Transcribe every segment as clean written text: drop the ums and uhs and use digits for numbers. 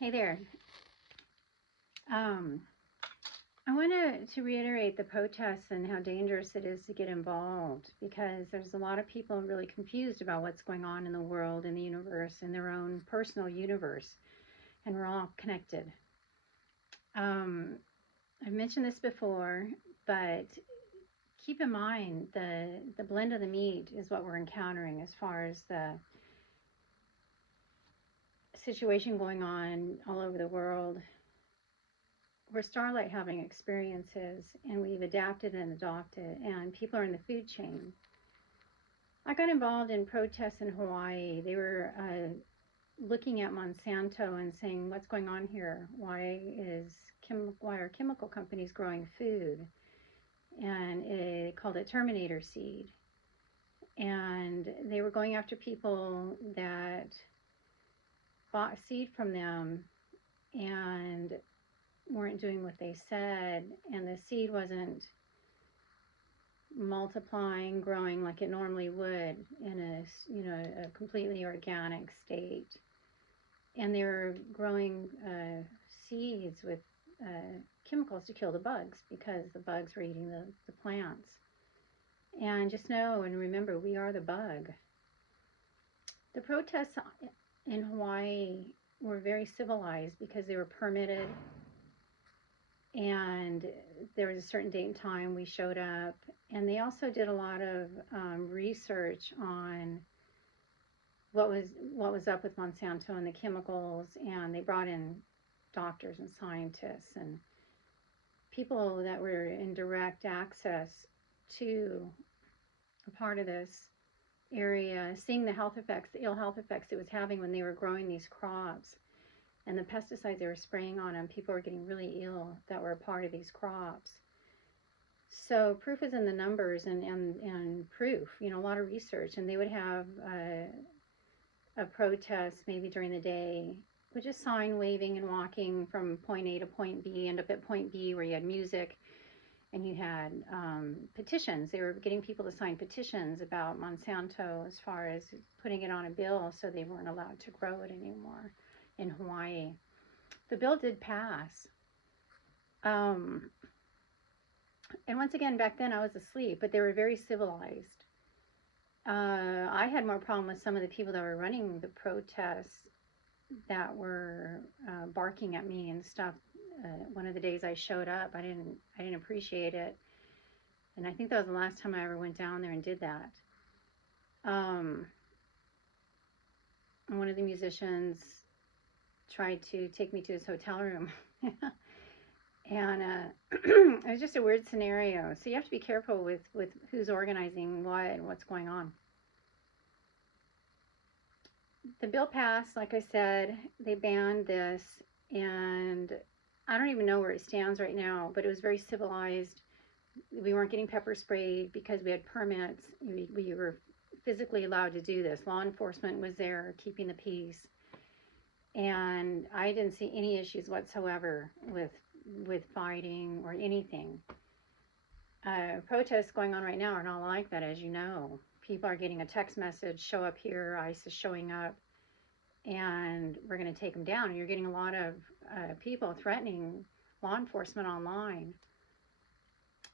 Hey there. Um, I want to reiterate the protests and how dangerous it is to get involved because there's a lot of people really confused about what's going on in the world, in the universe, in their own personal universe, and we're all connected. Um, I've mentioned this before, but keep in mind the blend of the meat is what we're encountering as far as the situation going on all over the world. We're starlight having experiences, and we've adapted and adopted, and people are in the food chain. I got involved in protests in Hawaii. They were looking at Monsanto and saying, what's going on here? Why are chemical companies growing food? And they called it Terminator seed. And they were going after people that bought seed from them and weren't doing what they said, and the seed wasn't multiplying, growing like it normally would in a completely organic state. And they were growing seeds with chemicals to kill the bugs because the bugs were eating the plants. And just know and remember, we are the bug. The protests in Hawaii were very civilized because they were permitted, and there was a certain date and time we showed up, and they also did a lot of research on what was up with Monsanto and the chemicals, and they brought in doctors and scientists and people that were in direct access to a part of this area, seeing the health effects, the ill health effects it was having when they were growing these crops, and the pesticides they were spraying on them. People were getting really ill that were a part of these crops. So proof is in the numbers, and proof, a lot of research. And they would have a protest maybe during the day, with just sign waving and walking from point A to point B, end up at point B where you had music and you had petitions. They were getting people to sign petitions about Monsanto as far as putting it on a bill so they weren't allowed to grow it anymore in Hawaii. The bill did pass. And once again, back then I was asleep, but they were very civilized. I had more problem with some of the people that were running the protests that were barking at me and stuff. One of the days I showed up, I didn't appreciate it, and I think that was the last time I ever went down there and did that. One of the musicians tried to take me to his hotel room. And it was just a weird scenario. So you have to be careful with who's organizing what and what's going on. The bill passed, like I said. They banned this, and I don't even know where it stands right now, but it was very civilized. We weren't getting pepper sprayed because we had permits. We were physically allowed to do this. Law enforcement was there keeping the peace. And I didn't see any issues whatsoever with fighting or anything. Protests going on right now are not like that, as you know. People are getting a text message, show up here, ICE is showing up, and we're going to take them down. And you're getting a lot of people threatening law enforcement online.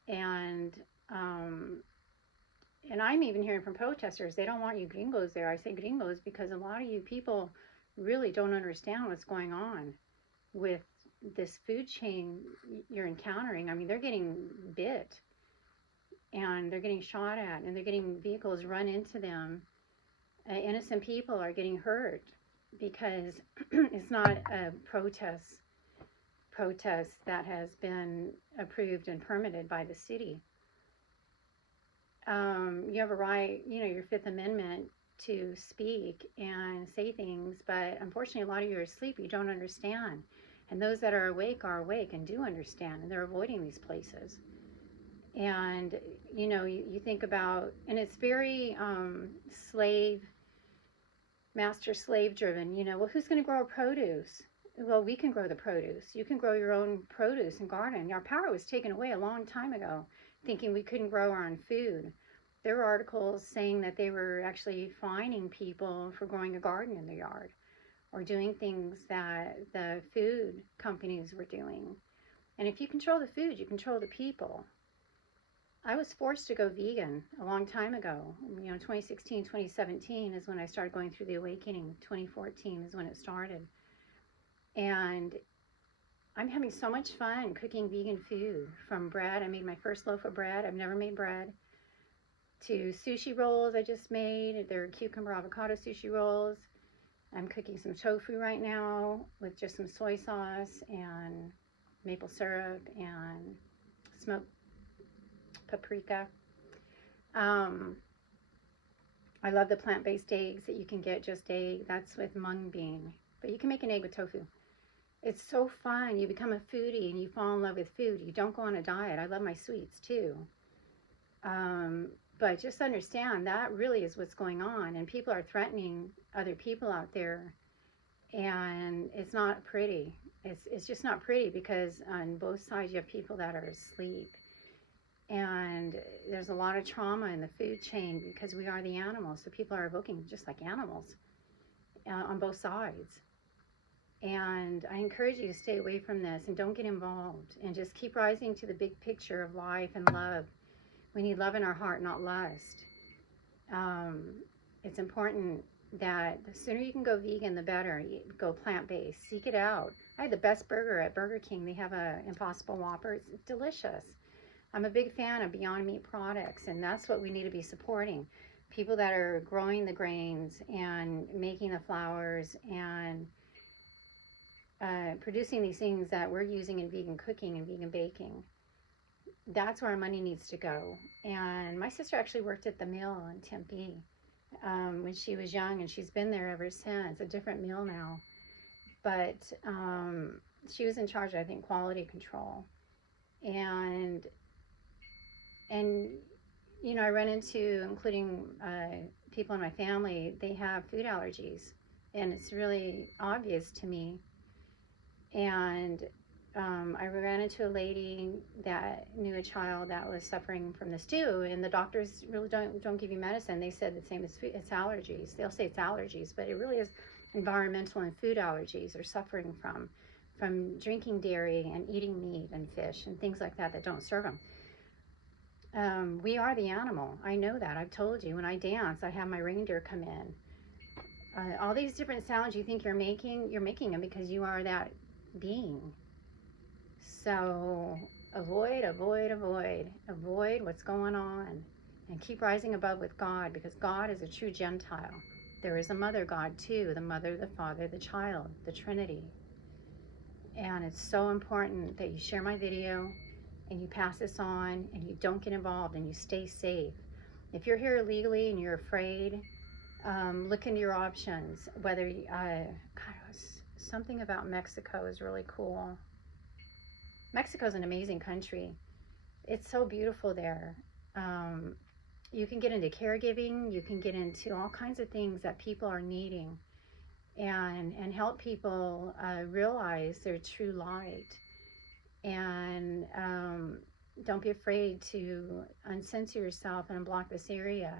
And I'm even hearing from protesters, they don't want you gringos there. I say gringos because a lot of you people really don't understand what's going on with this food chain you're encountering. I mean, they're getting bit, and they're getting shot at, and they're getting vehicles run into them. Innocent people are getting hurt because it's not a protest that has been approved and permitted by the city. You have a right, your Fifth Amendment to speak and say things, but unfortunately a lot of you are asleep. You don't understand. And those that are awake and do understand, and they're avoiding these places. And you think about, and it's very master slave driven. Well, who's going to grow produce? Well, we can grow the produce. You can grow your own produce and garden. Our power was taken away a long time ago, thinking we couldn't grow our own food. There were articles saying that they were actually fining people for growing a garden in their yard, or doing things that the food companies were doing. And if you control the food, you control the people. I was forced to go vegan a long time ago. 2016, 2017 is when I started going through the awakening. 2014 is when it started. And I'm having so much fun cooking vegan food, from bread. I made my first loaf of bread. I've never made bread. To sushi rolls I just made. They're cucumber avocado sushi rolls. I'm cooking some tofu right now with just some soy sauce and maple syrup and smoked paprika. I love the plant-based eggs that you can get, just egg. That's with mung bean. But you can make an egg with tofu. It's so fun. You become a foodie and you fall in love with food. You don't go on a diet. I love my sweets too. But just understand that really is what's going on. And people are threatening other people out there. And it's not pretty. It's just not pretty, because on both sides you have people that are asleep. And there's a lot of trauma in the food chain because we are the animals. So people are evoking just like animals on both sides. And I encourage you to stay away from this and don't get involved, and just keep rising to the big picture of life and love. We need love in our heart, not lust. It's important that the sooner you can go vegan, the better. You go plant-based. Seek it out. I had the best burger at Burger King. They have a Impossible Whopper. It's delicious. I'm a big fan of Beyond Meat products, and that's what we need to be supporting. People that are growing the grains and making the flours and producing these things that we're using in vegan cooking and vegan baking. That's where our money needs to go. And my sister actually worked at the mill in Tempe when she was young, and she's been there ever since. A different mill now. But she was in charge of, I think, quality control. And I run into, including people in my family, they have food allergies. And it's really obvious to me. And I ran into a lady that knew a child that was suffering from this too, and the doctors really don't give you medicine. They said the same as food, it's allergies. They'll say it's allergies, but it really is environmental and food allergies they're suffering from drinking dairy and eating meat and fish and things like that don't serve them. We are the animal. I know that. I've told you. When I dance, I have my reindeer come in. All these different sounds you think you're making them because you are that being. So avoid what's going on, and keep rising above with God, because God is a true Gentile. There is a mother God too, the Mother, the Father, the Child, the Trinity. And it's so important that you share my video and you pass this on, and you don't get involved, and you stay safe. If you're here illegally and you're afraid, look into your options. Whether something about Mexico is really cool. Mexico's an amazing country. It's so beautiful there. You can get into caregiving. You can get into all kinds of things that people are needing, and help people realize their true light. And don't be afraid to uncensor yourself and unblock this area,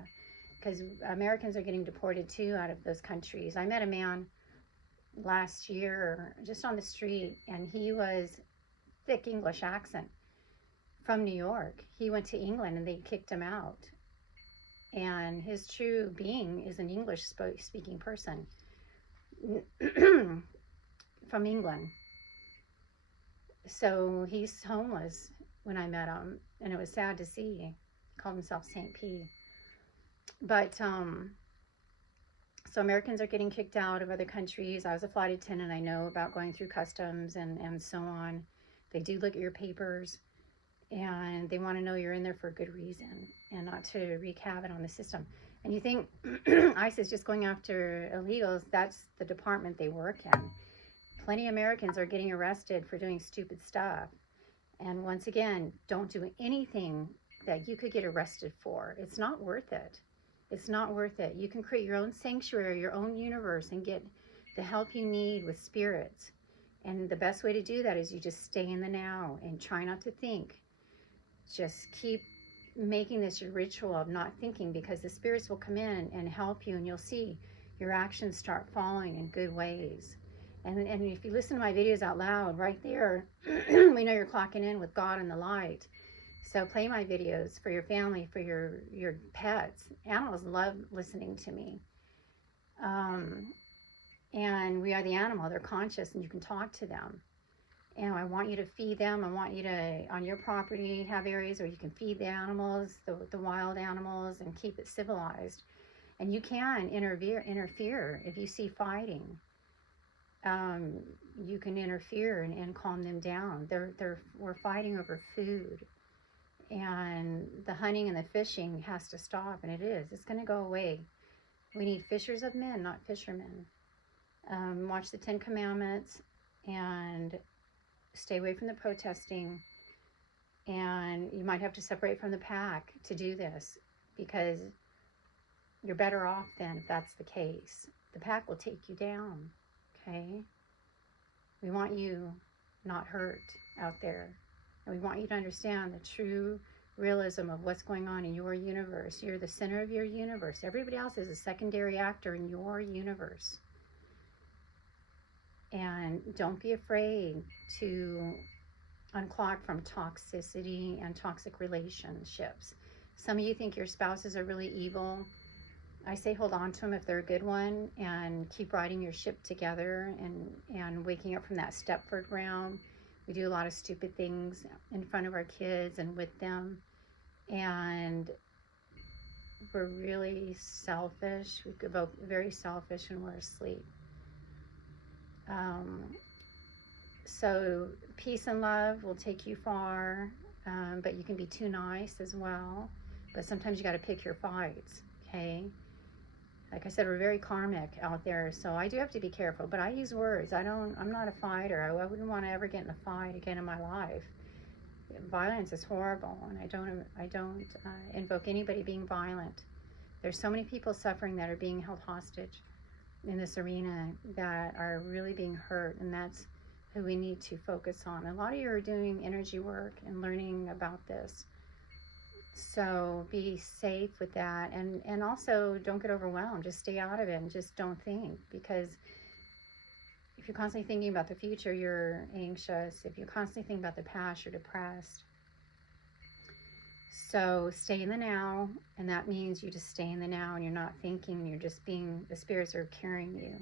because Americans are getting deported too out of those countries. I met a man last year just on the street, and he was thick English accent from New York. He went to England and they kicked him out, and his true being is an English speaking person from England. So he's homeless when I met him, and it was sad to see. He called himself St. P. But so Americans are getting kicked out of other countries. I was a flight attendant. I know about going through customs and so on. They do look at your papers, and they want to know you're in there for a good reason and not to wreak havoc on the system. And you think ICE is just going after illegals. That's the department they work in. Plenty of Americans are getting arrested for doing stupid stuff. And once again, don't do anything that you could get arrested for. It's not worth it. It's not worth it. You can create your own sanctuary, your own universe, and get the help you need with spirits. And the best way to do that is you just stay in the now and try not to think. Just keep making this your ritual of not thinking, because the spirits will come in and help you, and you'll see your actions start falling in good ways. And if you listen to my videos out loud, right there, we know you're clocking in with God and the light. So play my videos for your family, for your pets. Animals love listening to me. And we are the animal. They're conscious, and you can talk to them. And I want you to feed them. I want you to, on your property, have areas where you can feed the animals, the wild animals, and keep it civilized. And you can interfere if you see fighting. You can interfere and calm them down. We're fighting over food. And the hunting and the fishing has to stop, and it is. It's going to go away. We need fishers of men, not fishermen. Watch the 10 Commandments and stay away from the protesting. And you might have to separate from the pack to do this, because you're better off then if that's the case. The pack will take you down, okay? We want you not hurt out there. And we want you to understand the true realism of what's going on in your universe. You're the center of your universe. Everybody else is a secondary actor in your universe. And don't be afraid to unclog from toxicity and toxic relationships. Some of you think your spouses are really evil. I say hold on to them if they're a good one, and keep riding your ship together and waking up from that Stepford realm. We do a lot of stupid things in front of our kids and with them, and we're really selfish. We could be very selfish when we're asleep. So peace and love will take you far, but you can be too nice as well. But sometimes you got to pick your fights, okay? Like I said, we're very karmic out there, so I do have to be careful. But I use words. I'm not a fighter. I wouldn't want to ever get in a fight again in my life. Violence is horrible, and I don't invoke anybody being violent. There's so many people suffering that are being held hostage in this arena that are really being hurt, and that's who we need to focus on. A lot of you are doing energy work and learning about this. So be safe with that, and also don't get overwhelmed. Just stay out of it and just don't think, because if you're constantly thinking about the future, you're anxious. If you're constantly thinking about the past, you're depressed. So stay in the now, and that means you just stay in the now and you're not thinking, you're just being, the spirits are carrying you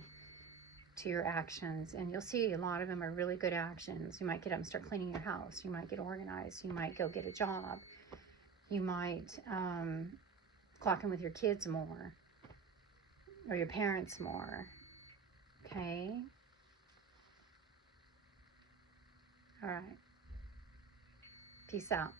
to your actions. And you'll see a lot of them are really good actions. You might get up and start cleaning your house. You might get organized. You might go get a job. You might clock in with your kids more, or your parents more, okay? All right. Peace out.